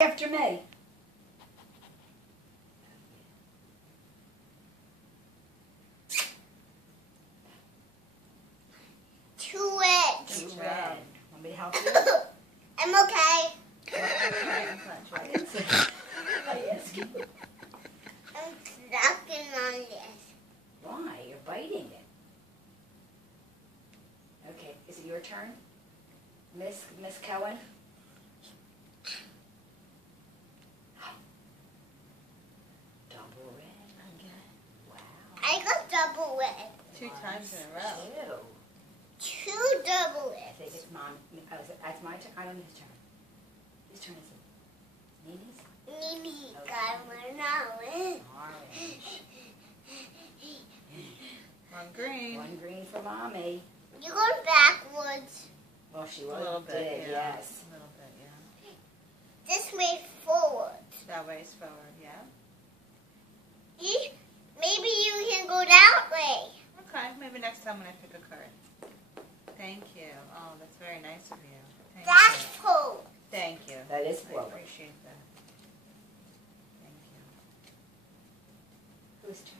After me. Too wet. Too red. Want me to help you? I'm okay. I didn't say. I asked you. I'm sucking on this. Why? You're biting it. Okay, is it your turn? Miss Cohen? Double red again. Wow. I got double red. 2 times in a row. Two. 2 double I reds. think it's mom. That's my turn. I don't need his turn. Whose turn is it? Nini's? Nini Okay. got one orange. Orange. One green. One green for mommy. You're going backwards. Well, she A was. little bit, did, yeah. yes. A little bit, yeah. This way forward. That way's forward, yeah. Maybe you can go that way. Okay, maybe next time when I pick a card. Thank you. Oh, that's very nice of you. Thank That's you. forward. Thank you. That is I forward. appreciate that. Thank you. Whose turn?